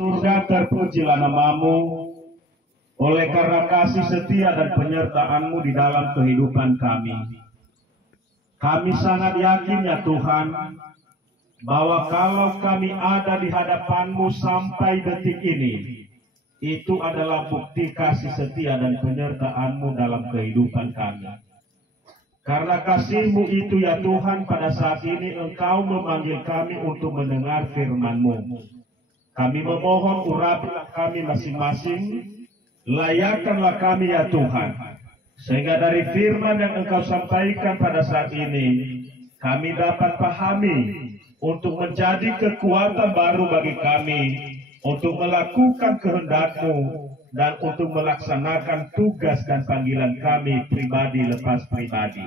surga terpujilah namamu, oleh karena kasih setia dan penyertaan-Mu di dalam kehidupan kami. Kami sangat yakin ya Tuhan, bahwa kalau kami ada di hadapan-Mu sampai detik ini, itu adalah bukti kasih setia dan penyertaan-Mu dalam kehidupan kami. Karena kasih-Mu itu ya Tuhan, pada saat ini Engkau memanggil kami untuk mendengar firman-Mu. Kami memohon urapilah kami masing-masing, layakkanlah kami ya Tuhan, sehingga dari firman yang Engkau sampaikan pada saat ini, kami dapat pahami untuk menjadi kekuatan baru bagi kami, untuk melakukan kehendak-Mu, dan untuk melaksanakan tugas dan panggilan kami pribadi lepas pribadi.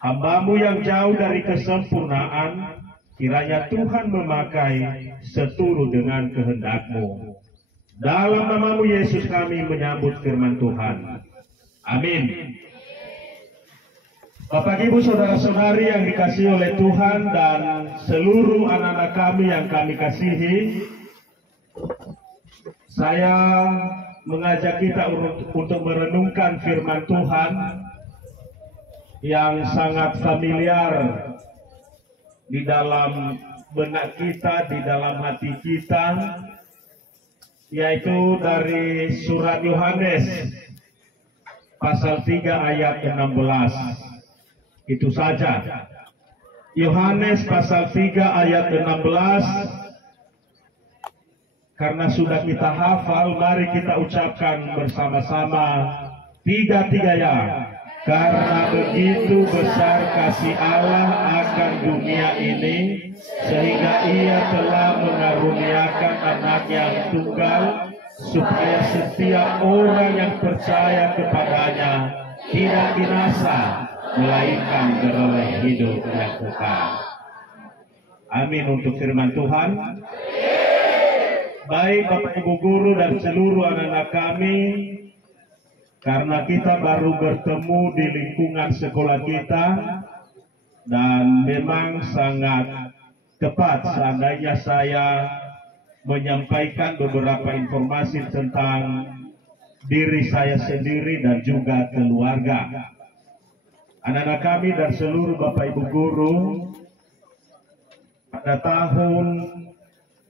Hamba-Mu yang jauh dari kesempurnaan, kiranya Tuhan memakai seturut dengan kehendak-Mu. Dalam nama-Mu Yesus kami menyambut firman Tuhan. Amin. Bapak Ibu saudara-saudari yang dikasihi oleh Tuhan dan seluruh anak-anak kami yang kami kasihi, saya mengajak kita untuk merenungkan firman Tuhan yang sangat familiar di dalam benak kita, di dalam hati kita, yaitu dari surat Yohanes pasal 3 ayat 16. Itu saja. Yohanes pasal 3 ayat 16. Karena sudah kita hafal, mari kita ucapkan bersama-sama 3 ya. Karena begitu besar kasih Allah akan dunia ini, sehingga Ia telah mengaruniakan Anak-Nya yang tunggal, supaya setiap orang yang percaya kepadanya tidak binasa, melainkan beroleh hidup yang kekal. Amin untuk firman Tuhan. Baik Bapak Ibu Guru dan seluruh anak-anak kami, karena kita baru bertemu di lingkungan sekolah kita, dan memang sangat tepat seandainya saya menyampaikan beberapa informasi tentang diri saya sendiri dan juga keluarga. Anak-anak kami dan seluruh Bapak Ibu Guru,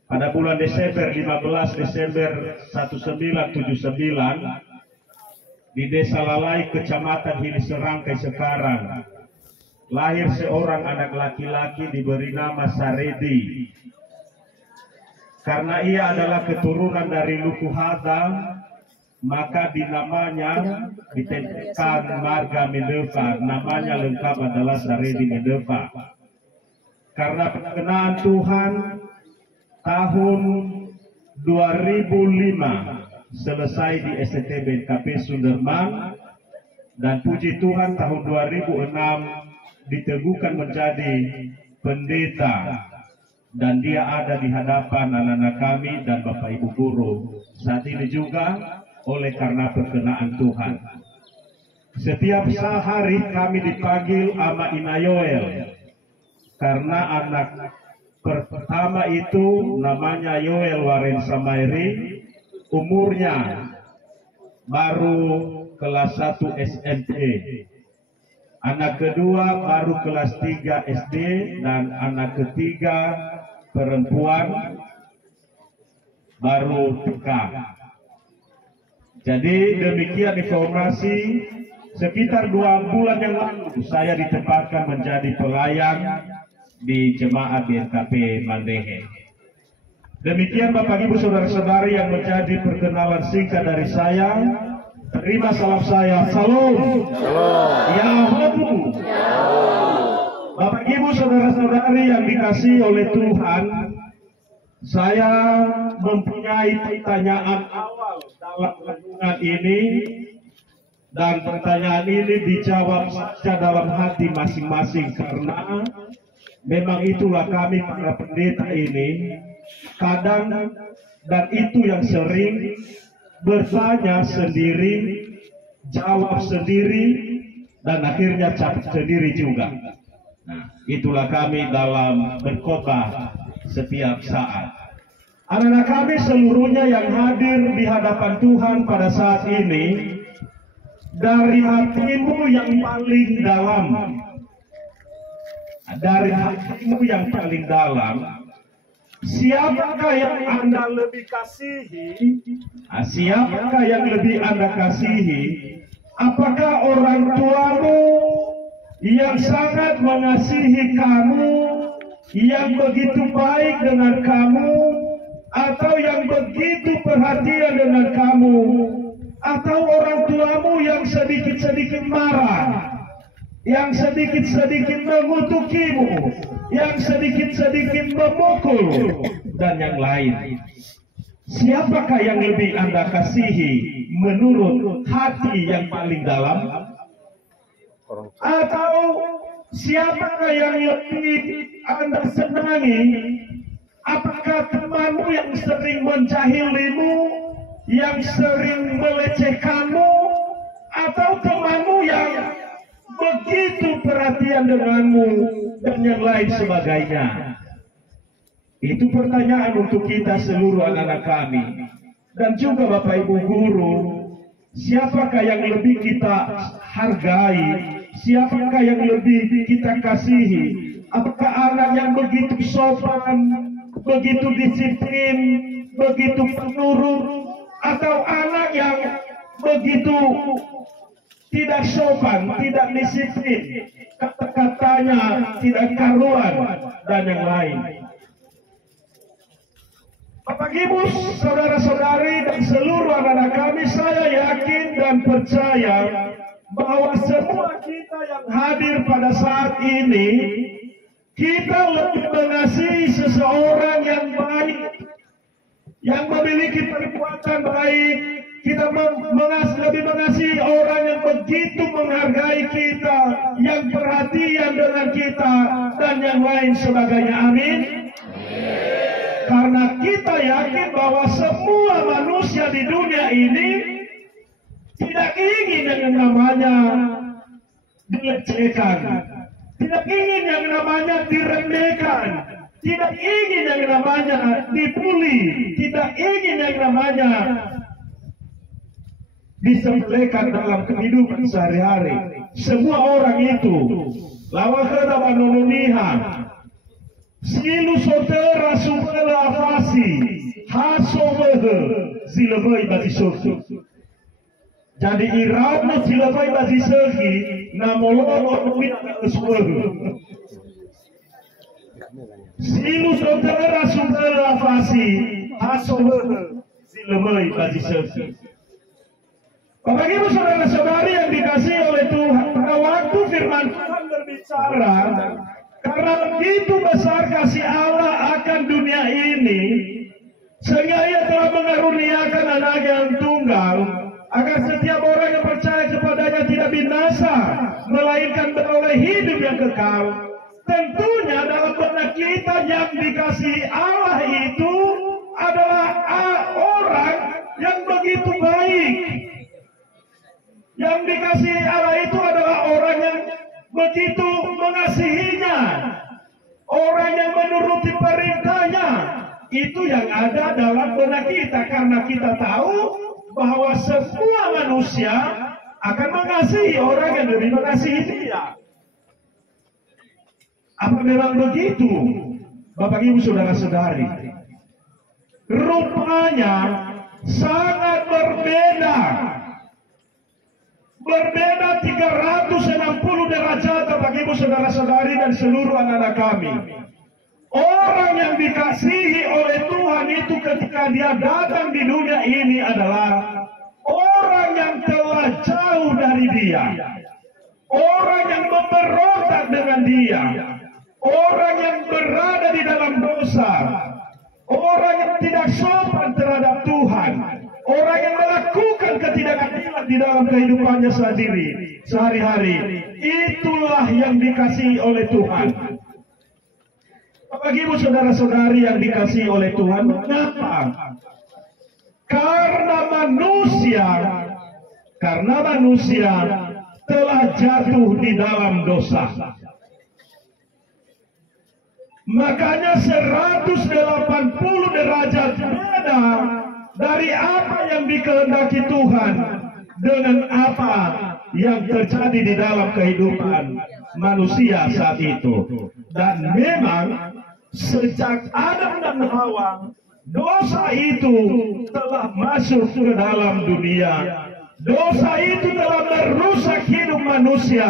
pada bulan Desember, 15 Desember 1979, di Desa Lalai, Kecamatan Hili Serangkai sekarang, lahir seorang anak laki-laki diberi nama Saredi. Karena ia adalah keturunan dari Luku Hadam, maka dinamanya ditentukan marga Medeva. Namanya lengkap adalah Saredi Medeva. Karena perkenaan Tuhan, tahun 2005 selesai di STB KP Sunderman, dan puji Tuhan tahun 2006 diteguhkan menjadi pendeta, dan dia ada di hadapan anak-anak kami dan Bapak Ibu Guru saat ini juga oleh karena perkenaan Tuhan. Setiap hari kami dipanggil Ama Inayoel, karena anak pertama itu namanya Yoel Waren Samairi, umurnya baru kelas 1 SMP. Anak kedua baru kelas 3 SD, dan anak ketiga perempuan baru TK. Jadi demikian informasi. Sekitar 2 bulan yang lalu saya ditempatkan menjadi pelayan di jemaat BKP Mandehe. Demikian Bapak Ibu saudara-saudari yang menjadi perkenalan singkat dari saya. Terima salam saya. Salam. Yahudu. Bapak Ibu saudara-saudari yang dikasihi oleh Tuhan, saya mempunyai pertanyaan awal dalam renungan ini, dan pertanyaan ini dijawab saja dalam hati masing-masing, karena memang itulah kami para pendeta ini, kadang dan itu yang sering bertanya sendiri, jawab sendiri, dan akhirnya capek sendiri juga. Nah, itulah kami dalam berkhotbah setiap saat. Anak-anak kami seluruhnya yang hadir di hadapan Tuhan pada saat ini, dari hatimu yang paling dalam, dari hatimu yang paling dalam, siapakah yang Anda lebih kasihi? Siapakah yang lebih Anda kasihi? Apakah orang tuamu yang sangat mengasihi kamu, yang begitu baik dengan kamu, atau yang begitu perhatian dengan kamu, atau orang tuamu yang sedikit-sedikit marah, yang sedikit-sedikit mengutukimu, yang sedikit-sedikit memukul, dan yang lain? Siapakah yang lebih Anda kasihi menurut hati yang paling dalam? Atau siapakah yang lebih Anda senangi? Apakah temanmu yang sering menjahilimu, yang sering melecehkanmu, atau temanmu yang begitu perhatian denganmu, dan yang lain sebagainya? Itu pertanyaan untuk kita seluruh anak-anak kami. Dan juga Bapak Ibu Guru, siapakah yang lebih kita hargai? Siapakah yang lebih kita kasihi? Apakah anak yang begitu sopan, begitu disiplin, begitu penurut, atau anak yang begitu tidak sopan, tidak disiplin, kata-katanya tidak karuan, dan yang lain? Bapak Ibu, saudara-saudari, dan seluruh anak-anak kami, saya yakin dan percaya bahwa semua kita yang hadir pada saat ini, kita lebih mengasihi seseorang yang baik, yang memiliki perbuatan baik. Kita lebih mengasihi orang yang begitu menghargai kita, yang perhatian dengan kita, dan yang lain sebagainya. Amin. Karena kita yakin bahwa semua manusia di dunia ini tidak ingin yang namanya dilecehkan, tidak ingin yang namanya diremehkan, tidak ingin yang namanya dibuli, tidak ingin yang namanya disepelekan dalam kehidupan sehari-hari. Semua orang itu lawakana manononiha silu sotera sumela afasi hasomehe silebei bagi sosu. Jadi iraumu silebei bagi segi namololo wina kesuehe silu sotera sumela afasi hasomehe silebei bagi segi. Bapak Ibu saudara-saudari yang dikasihi oleh Tuhan, pada waktu firman Tuhan berbicara, karena begitu besar kasih Allah akan dunia ini, sehingga Ia telah mengaruniakan anak yang tunggal, agar setiap orang yang percaya kepadanya tidak binasa, melainkan beroleh hidup yang kekal. Tentunya dalam benak kita yang dikasihi Allah itu adalah orang yang begitu baik. Yang dikasihi Allah itu adalah orang yang begitu mengasihinya, orang yang menuruti perintahnya. Itu yang ada dalam benak kita, karena kita tahu bahwa semua manusia akan mengasihi orang yang lebih mengasihi dia. Apa memang begitu, Bapak Ibu saudara-saudari? Rupanya sangat berbeda. Berbeda 360 derajat, Bapak Ibu saudara-saudari dan seluruh anak-anak kami. Orang yang dikasihi oleh Tuhan itu ketika dia datang di dunia ini adalah orang yang telah jauh dari dia, orang yang memberontak dengan dia, orang yang berada di dalam dosa, orang yang tidak sopan terhadap Tuhan, orang yang melakukan ketidakadilan di dalam kehidupannya sendiri sehari-hari. Itulah yang dikasihi oleh Tuhan. Bapak Ibu saudara-saudari yang dikasihi oleh Tuhan, mengapa? Karena manusia telah jatuh di dalam dosa. Makanya 180 derajat beda dari apa yang dikehendaki Tuhan dengan apa yang terjadi di dalam kehidupan manusia saat itu. Dan memang sejak Adam dan Hawa, dosa itu telah masuk ke dalam dunia. Dosa itu telah merusak hidup manusia.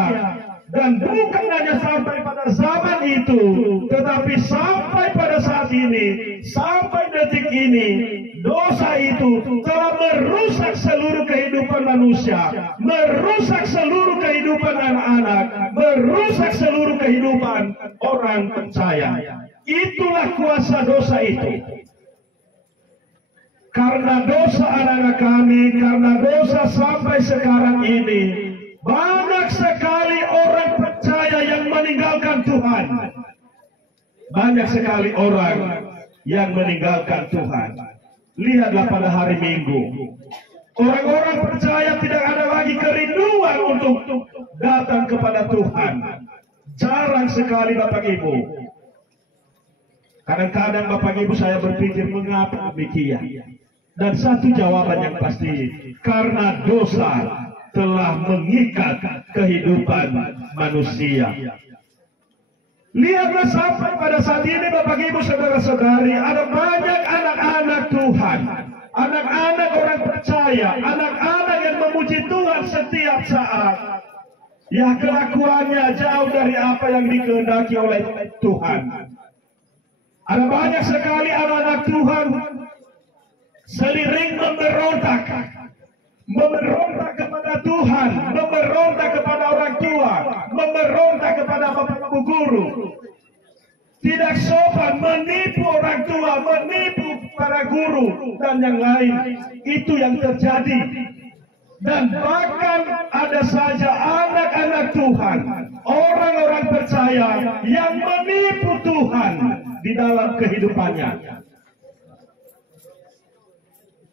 Dan bukan hanya sampai pada zaman itu, tetapi sampai pada saat ini, sampai detik ini, dosa itu telah merusak seluruh kehidupan manusia, merusak seluruh kehidupan anak-anak, merusak seluruh kehidupan orang percaya. Itulah kuasa dosa itu. Karena dosa anak-anak kami, karena dosa sampai sekarang ini, banyak sekali orang percaya yang meninggalkan Tuhan. Banyak sekali orang yang meninggalkan Tuhan. Lihatlah pada hari Minggu. Orang-orang percaya tidak ada lagi kerinduan untuk datang kepada Tuhan. Jarang sekali Bapak Ibu. Kadang-kadang Bapak Ibu saya berpikir mengapa demikian. Dan satu jawaban yang pasti, karena dosa telah mengikat kehidupan manusia. Lihatlah sampai pada saat ini Bapak Ibu saudara-saudari, ada banyak anak-anak Tuhan, anak-anak orang percaya, anak-anak yang memuji Tuhan setiap saat. Ya, kelakuannya jauh dari apa yang dikehendaki oleh Tuhan. Ada banyak sekali anak-anak Tuhan seliring memberontak kepada Tuhan, memberontak kepada orang tua, memberontak kepada bapak ibu guru, tidak sopan, menipu orang tua, menipu para guru dan yang lain. Itu yang terjadi. Dan bahkan ada saja anak-anak Tuhan, orang-orang percaya yang menipu Tuhan di dalam kehidupannya.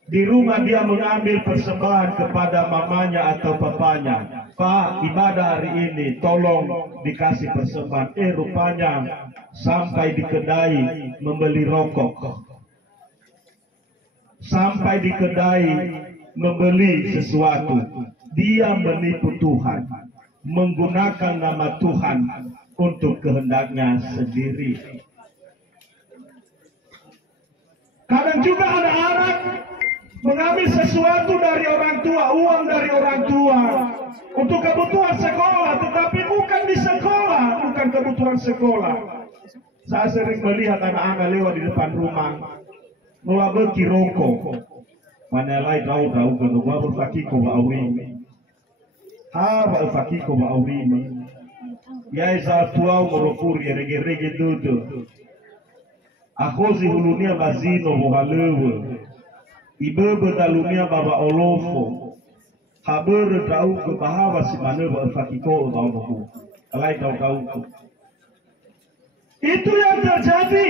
Di rumah dia mengambil persembahan kepada mamanya atau papanya. Pak, ibadah hari ini tolong dikasih persembahan. Rupanya sampai di kedai membeli rokok. Sampai di kedai membeli sesuatu. Dia menipu Tuhan. Menggunakan nama Tuhan untuk kehendaknya sendiri. Kadang juga anak-anak mengambil sesuatu dari orang tua, uang dari orang tua untuk kebutuhan sekolah, tetapi bukan di sekolah, bukan kebutuhan sekolah. Saya sering melihat anak-anak lewat di depan rumah, melabeki rokok. Mana lain tahu kalau gua berfakiko ba awin. Ba fakiko ba awin. Ya isa tuau morofuri rege dudu. Akhozi hulunia bazino bohalewe. Ibe betalunia baba olofo, haber tahu ke bahawa si mana berfakiko tahu aku, alai tahu. Itu yang terjadi,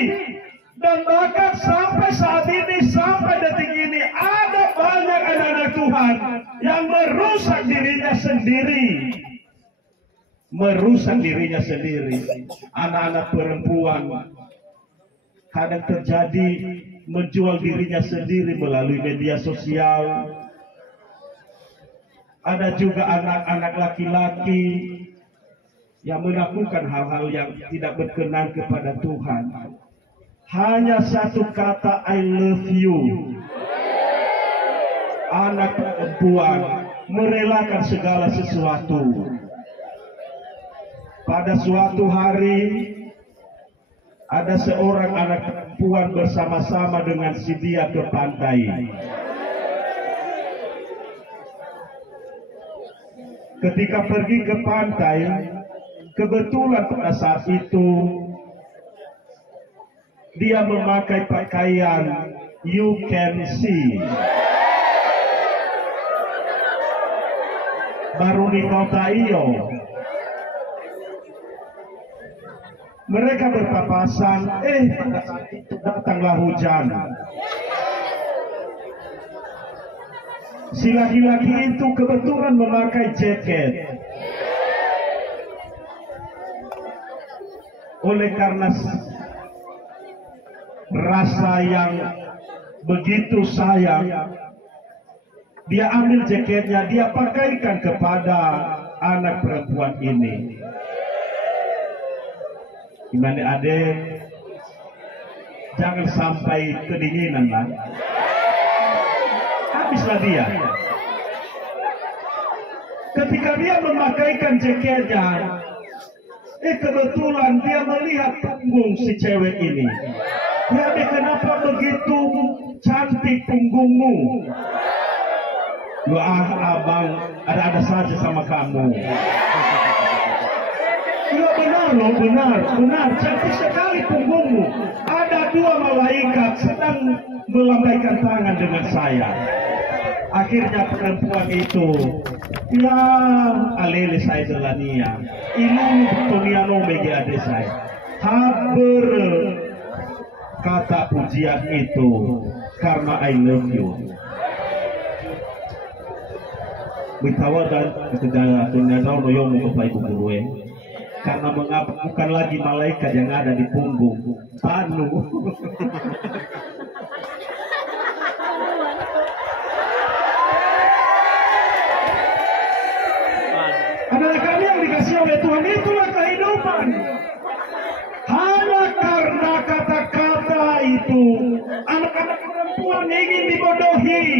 dan bahkan sampai saat ini, sampai detik ini ada banyak anak-anak Tuhan yang merusak dirinya sendiri, anak-anak perempuan. Kadang terjadi menjual dirinya sendiri melalui media sosial. Ada juga anak-anak laki-laki yang melakukan hal-hal yang tidak berkenan kepada Tuhan. Hanya satu kata I love you. Anak perempuan merelakan segala sesuatu. Pada suatu hari ada seorang anak perempuan bersama-sama dengan si dia ke pantai. Ketika pergi ke pantai, kebetulan pada saat itu dia memakai pakaian you can see. Baru di kota iyo. Mereka berpapasan, pada saat itu datanglah hujan. Si laki-laki itu kebetulan memakai jaket. Oleh karena rasa yang begitu sayang, dia ambil jaketnya, dia pakaikan kepada anak perempuan ini. Gimana adik, jangan sampai kedinginan lah. Habislah dia. Ketika dia memakaikan jaketnya, kebetulan dia melihat punggung si cewek ini. Ya, kenapa begitu cantik punggungmu? Wah, abang, ada saja sama kamu. Ya benar loh, benar, cantik sekali punggungmu. Ada dua malaikat sedang melambaikan tangan dengan saya. Akhirnya perempuan itu, ya alele saya jelania, ini tuniano bagi adik saya. Haber kata pujian itu karena I love you. Bitawa dan ketika tuniano noyo mau ke ibu guru, karena mengapa bukan lagi malaikat yang ada di punggung, panu. Adalah kami yang dikasih oleh Tuhan, itulah kehidupan. Hanya karena kata-kata itu, anak-anak perempuan ingin dibodohi.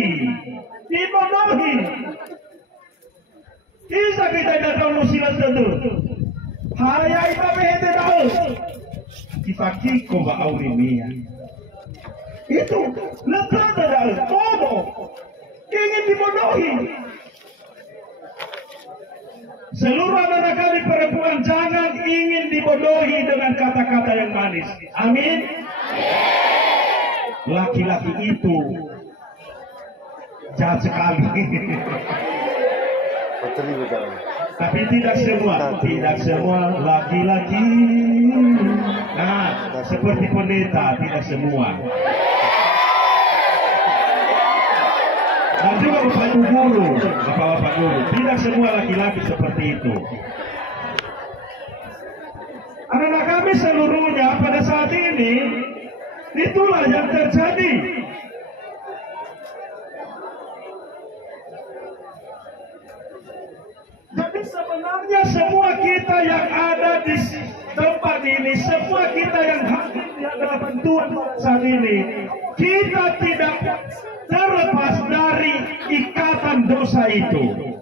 Kisah kita datang musila sedur. Hayai tapi hete tahu. Kipaki ko ba aurimia. Itu lepas dari bodoh. Ingin dibodohi. Seluruh anak kami perempuan jangan ingin dibodohi dengan kata-kata yang manis. Amin. Laki-laki itu jahat sekali. Tapi tidak semua laki-laki. Nah, seperti pendeta, tidak semua. Dan juga bapak-bapak guru, tidak semua laki-laki seperti itu. Anak-anak kami seluruhnya pada saat ini, itulah yang terjadi. Jadi sebenarnya semua kita yang ada di tempat ini, semua kita yang hadir di hadapan Tuhan saat ini, kita tidak terlepas dari ikatan dosa itu.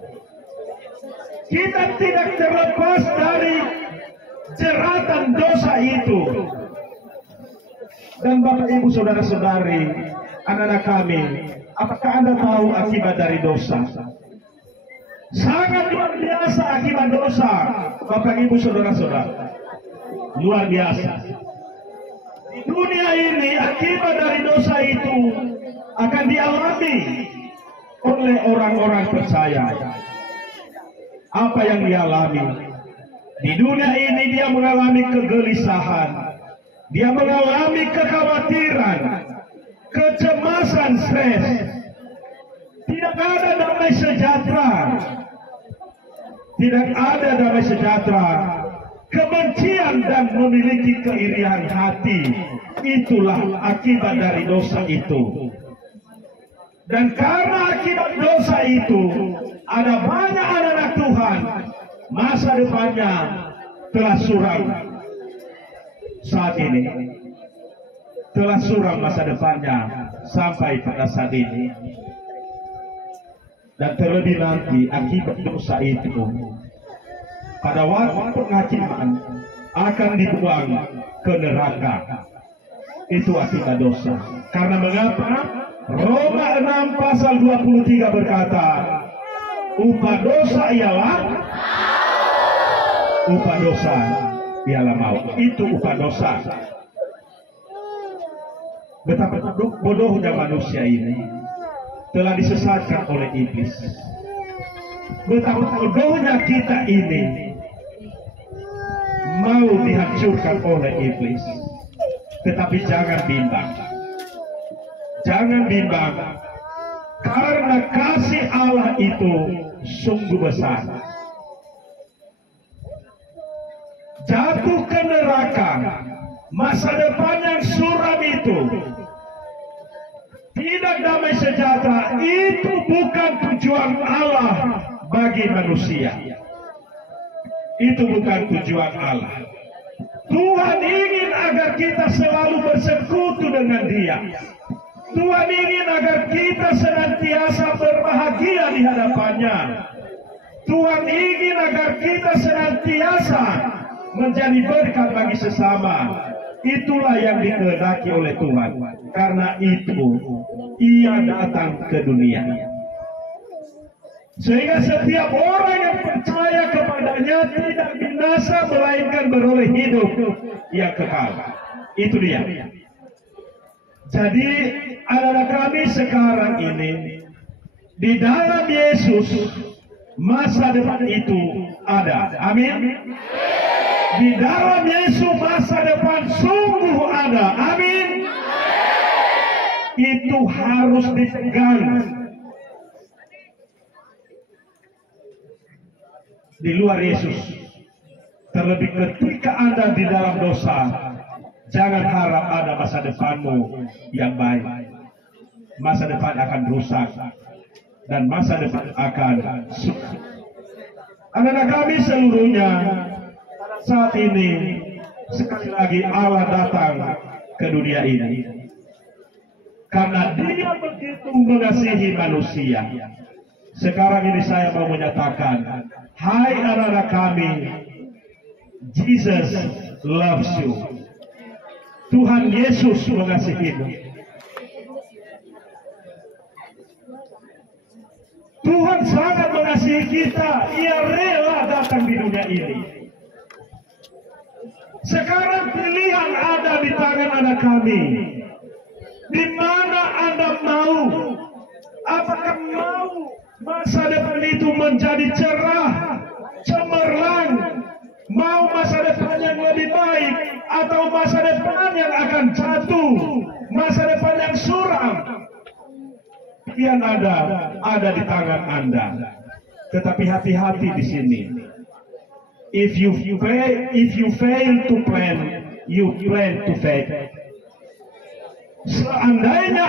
Kita tidak terlepas dari jeratan dosa itu. Dan Bapak Ibu Saudara-saudari, anak-anak kami, apakah Anda tahu akibat dari dosa? Sangat luar biasa akibat dosa, Bapak Ibu Saudara-saudara. Luar biasa. Di dunia ini akibat dari dosa itu akan dialami oleh orang-orang percaya. Apa yang dialami? Di dunia ini dia mengalami kegelisahan, dia mengalami kekhawatiran, kecemasan, stres. Tidak ada damai sejahtera. Tidak ada damai sejahtera. Kebencian dan memiliki keirian hati. Itulah akibat dari dosa itu. Dan karena akibat dosa itu, ada banyak anak-anak Tuhan, masa depannya telah suram saat ini. Telah suram masa depannya sampai pada saat ini. Dan terlebih nanti akibat dosa itu, pada waktu penghakiman akan dibuang ke neraka. Itu akibat dosa. Karena mengapa? Roma 6 pasal 23 berkata, upah dosa ialah maut. Itu upah dosa. Betapa bodohnya manusia ini telah disesatkan oleh iblis. Betapa bodohnya kita ini mau dihancurkan oleh iblis. Tetapi jangan bimbang. Jangan bimbang. Karena kasih Allah itu sungguh besar. Jatuh ke neraka masa depan yang suram itu, tidak damai sejahtera, itu bukan tujuan Allah bagi manusia. Itu bukan tujuan Allah. Tuhan ingin agar kita selalu bersekutu dengan Dia. Tuhan ingin agar kita senantiasa berbahagia di hadapannya. Tuhan ingin agar kita senantiasa menjadi berkat bagi sesama. Itulah yang dikehendaki oleh Tuhan. Karena itu Ia datang ke dunia, sehingga setiap orang yang percaya kepadanya tidak binasa, melainkan beroleh hidup yang kekal. Itu dia. Jadi anak-anak kami sekarang ini, di dalam Yesus masa depan itu ada. Amin. Di dalam Yesus masa depan sungguh ada. Amin. Itu harus dipegang. Di luar Yesus, terlebih ketika Anda di dalam dosa, jangan harap ada masa depanmu yang baik. Masa depan akan rusak dan masa depan akan suka. Anak-anak kami seluruhnya, saat ini sekali lagi Allah datang ke dunia ini karena Dia begitu mengasihi manusia. Sekarang ini saya mau menyatakan, hai anak-anak kami, Jesus loves you. Tuhan Yesus mengasihimu. Tuhan sangat mengasihi kita. Ia rela datang di dunia ini. Sekarang pilihan ada di tangan anak kami. Di mana Anda mau? Apakah mau masa depan itu menjadi cerah, cemerlang? Mau masa depan yang lebih baik atau masa depan yang akan jatuh, masa depan yang suram? Pilihan ada di tangan Anda. Tetapi hati-hati di sini. If you fail to plan, you plan to fail. Seandainya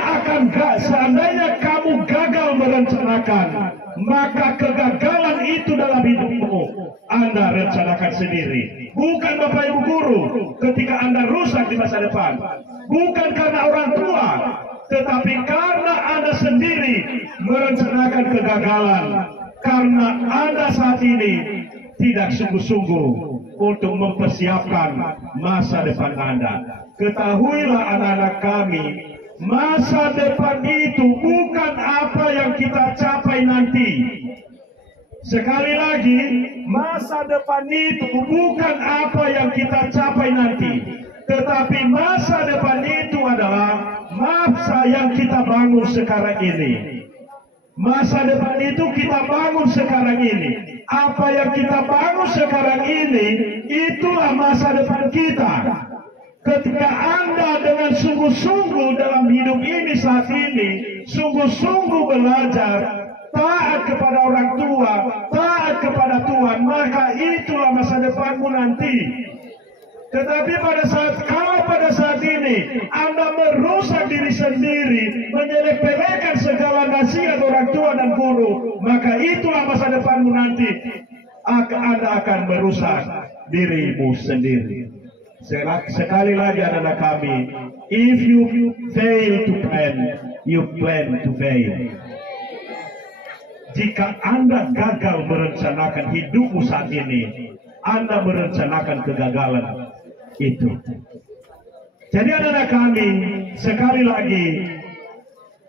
kamu gagal merencanakan, maka kegagalan itu dalam hidupmu Anda rencanakan sendiri. Bukan Bapak Ibu guru ketika Anda rusak di masa depan. Bukan karena orang tua, tetapi karena Anda sendiri merencanakan kegagalan. Karena Anda saat ini tidak sungguh-sungguh untuk mempersiapkan masa depan Anda. Ketahuilah anak-anak kami, masa depan itu bukan apa yang kita capai nanti. Sekali lagi, masa depan itu bukan apa yang kita capai nanti. Tetapi masa depan itu adalah masa yang kita bangun sekarang ini. Masa depan itu kita bangun sekarang ini. Apa yang kita bangun sekarang ini, itulah masa depan kita. Ketika Anda dengan sungguh-sungguh dalam hidup ini saat ini, sungguh-sungguh belajar, taat kepada orang tua, taat kepada Tuhan, maka itulah masa depanmu nanti. Tetapi kalau pada saat ini Anda merusak diri sendiri, menyepelekan segala nasihat orang tua dan guru, maka itulah masa depanmu nanti. Anda akan merusak dirimu sendiri. Sekali lagi anak-anak kami, if you fail to plan, you plan to fail. Jika Anda gagal merencanakan hidupmu saat ini, Anda merencanakan kegagalan itu. Jadi anak-anak kami, sekali lagi,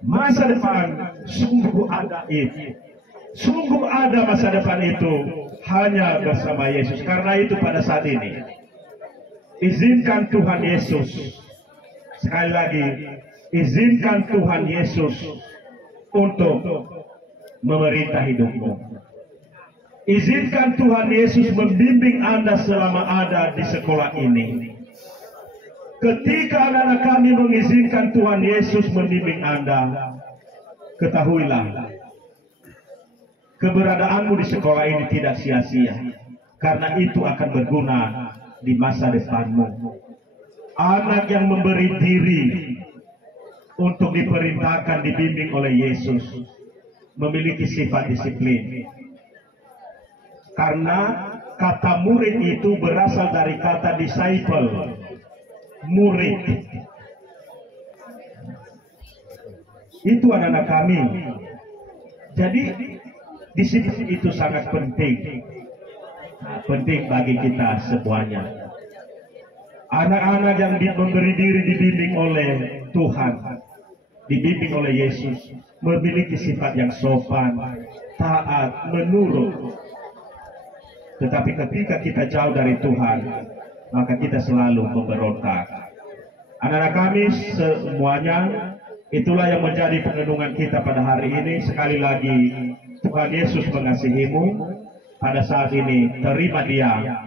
masa depan sungguh ada itu. Sungguh ada masa depan itu hanya bersama Yesus. Karena itu pada saat ini, izinkan Tuhan Yesus, sekali lagi, izinkan Tuhan Yesus untuk memerintah hidupmu. Izinkan Tuhan Yesus membimbing Anda selama ada di sekolah ini. Ketika anak-anak kami mengizinkan Tuhan Yesus membimbing Anda, ketahuilah, keberadaanmu di sekolah ini tidak sia-sia. Karena itu akan berguna di masa depanmu. anak yang memberi diri untuk diperintahkan, dibimbing oleh Yesus, memiliki sifat disiplin. Karena kata murid itu berasal dari kata disciple, murid. Itu anak-anak kami. Jadi disiplin itu sangat penting. Penting bagi kita semuanya. Anak-anak yang memberi diri dibimbing oleh Tuhan, dibimbing oleh Yesus, memiliki sifat yang sopan, taat, menurut. Tetapi ketika kita jauh dari Tuhan, maka kita selalu memberontak. Anak-anak kami semuanya, itulah yang menjadi penrenungan kita pada hari ini. Sekali lagi, Tuhan Yesus mengasihimu. Pada saat ini, terima Dia,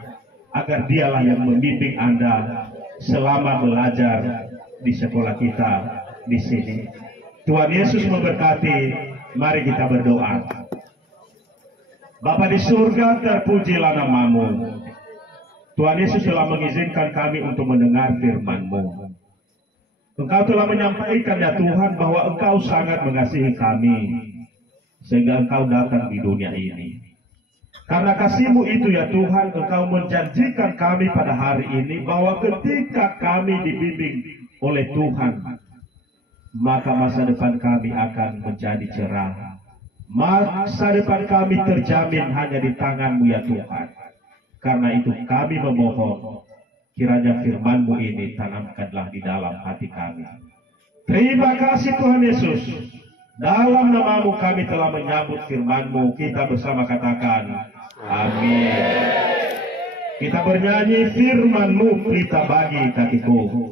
agar Dialah yang membimbing Anda selama belajar di sekolah kita di sini. Tuhan Yesus memberkati. Mari kita berdoa. Bapa di surga, terpujilah nama-Mu. Tuhan Yesus telah mengizinkan kami untuk mendengar firman-Mu. Engkau telah menyampaikan ya Tuhan bahwa Engkau sangat mengasihi kami, sehingga Engkau datang di dunia ini. Karena kasih-Mu itu ya Tuhan, Engkau menjanjikan kami pada hari ini bahwa ketika kami dibimbing oleh Tuhan, maka masa depan kami akan menjadi cerah. Masa depan kami terjamin hanya di tangan-Mu ya Tuhan. Karena itu kami memohon, kiranya firman-Mu ini tanamkanlah di dalam hati kami. Terima kasih Tuhan Yesus. Dalam nama-Mu kami telah menyambut firman-Mu. Kita bersama katakan, amin. Kita bernyanyi, firman-Mu pelita bagi kakiku.